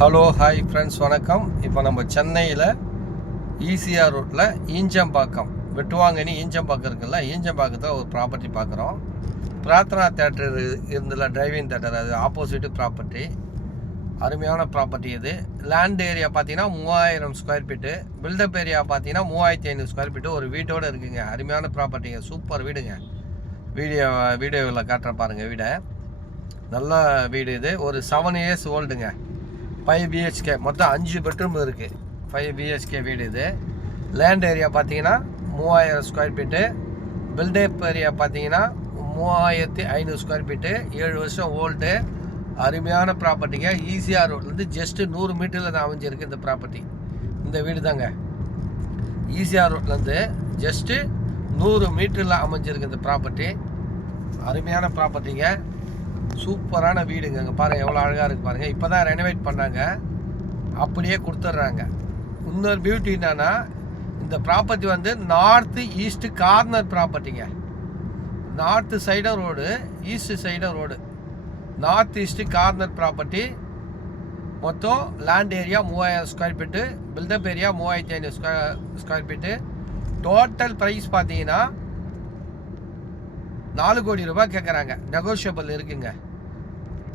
Hello hi friends வணக்கம். இப்போ நம்ம சென்னையில் ஈசிஆர் ரோட்டில் ஈஞ்சம்பாக்கம் வெட்டுவாங்கனி ஈஞ்சம்பாக்கம் இருக்குல்ல, ஈஞ்சம்பாக்கத்தில் ஒரு ப்ராப்பர்ட்டி பார்க்குறோம். பிரார்த்தனா தேட்டர் இருந்ததில்ல, டிரைவிங் தேட்டர், அது ஆப்போசிட்டு ப்ராப்பர்ட்டி. அருமையான ப்ராப்பர்ட்டி இது. லேண்ட் ஏரியா பார்த்தீங்கன்னா 3000 ஸ்கொயர் ஃபீட்டு, பில்டப் ஏரியா பார்த்தீங்கன்னா 3500 ஸ்கொயர் ஃபீட்டு. ஒரு வீட்டோடு இருக்குங்க. அருமையான ப்ராப்பர்ட்டிங்க, சூப்பர் வீடுங்க. வீடியோவில் காட்டுற பாருங்கள் வீடை. நல்ல வீடு இது. ஒரு 7 years ஓல்டுங்க. 5 BHK, மொத்தம் 5 பெட்ரூம் இருக்குது. 5 BHK வீடு இது. லேண்ட் ஏரியா பார்த்தீங்கன்னா 3000 ஸ்கொயர் ஃபீட்டு, பில்டப் ஏரியா பார்த்தீங்கன்னா 3500 ஸ்கொயர் ஃபீட்டு. 7 வருஷம் ஓல்டு. அருமையான ப்ராப்பர்ட்டிங்க. ஈசிஆர் ரோட்லேருந்து ஜஸ்ட்டு 100 மீட்டரில் தான் அமைஞ்சிருக்கு இந்த ப்ராப்பர்ட்டி. இந்த வீடு தாங்க. ஈசிஆர் ரோட்லேருந்து ஜஸ்ட்டு 100 மீட்டரில் அமைஞ்சிருக்கு இந்த ப்ராப்பர்ட்டி. அருமையான ப்ராப்பர்ட்டிங்க, சூப்பரான வீடுங்க. அங்கே பாருங்கள் எவ்வளோ அழகாக இருக்குது பாருங்கள். இப்போ தான் ரெனோவேட் பண்ணாங்க, அப்படியே கொடுத்துட்றாங்க. இன்னொரு பியூட்டி என்னன்னா, இந்த ப்ராப்பர்ட்டி வந்து நார்த்து ஈஸ்ட்டு கார்னர் ப்ராப்பர்ட்டிங்க. நார்த்து சைடும் ரோடு, ஈஸ்ட்டு சைடும் road. North east corner property. மொத்தம் land area 3000 square feet, built up area 3500 square feet. Total price பார்த்தீங்கன்னா 4 கோடி ரூபாய் கேட்குறாங்க. நெகோஷியபிள் இருக்குங்க.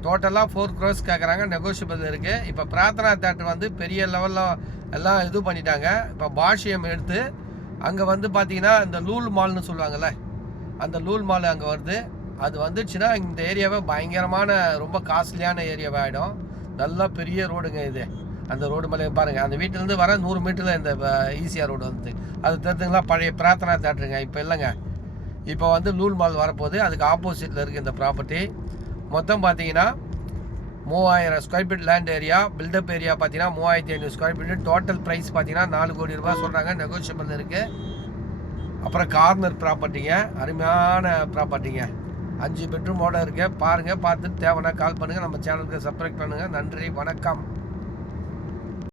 டோட்டலாக 4 crores கேட்குறாங்க, நெகோஷியபிள் இருக்குது. இப்போ பிரார்த்தனா தேட்டர் வந்து பெரிய லெவலில் எல்லாம் இது பண்ணிட்டாங்க. இப்போ பாஷ்யம் எடுத்து அங்கே வந்து பார்த்தீங்கன்னா இந்த லூல் மால்னு சொல்லுவாங்கள்ல, அந்த லூல் மால் அங்கே வருது. அது வந்துச்சுன்னா இந்த ஏரியாவை பயங்கரமான ரொம்ப காஸ்ட்லியான ஏரியாவே ஆகிடும். நல்லா பெரிய ரோடுங்க இது. அந்த ரோடு மேலே பாருங்கள், அந்த வீட்டிலேருந்து வர 100 மீட்டரில் இந்த ஈசிஆர் ரோடு வந்து. அது தெரிஞ்சுங்களா, பழைய பிரார்த்தனா தேட்டருங்க. இப்போ இல்லைங்க, இப்போ வந்து லூல் மால் வரப்போகுது. அதுக்கு ஆப்போசிட்டில் இருக்குது இந்த ப்ராப்பர்ட்டி. மொத்தம் பார்த்தீங்கன்னா 3000 square feet land area, built up area பார்த்தீங்கன்னா 3500 ஸ்கொயர் ஃபீட்டு. டோட்டல் ப்ரைஸ் பார்த்தீங்கன்னா 4 கோடி ரூபாய் சொல்கிறாங்க, நெகோஷியபிள் இருக்குது. அப்புறம் கார்னர் ப்ராப்பர்ட்டிங்க, அருமையான ப்ராப்பர்ட்டிங்க. 5 பெட்ரூமோடு இருக்குது. பாருங்கள், பார்த்துட்டு தேவைன்னா கால் பண்ணுங்கள். நம்ம சேனலுக்கு சப்ஸ்கிரைப் பண்ணுங்கள். நன்றி, வணக்கம்.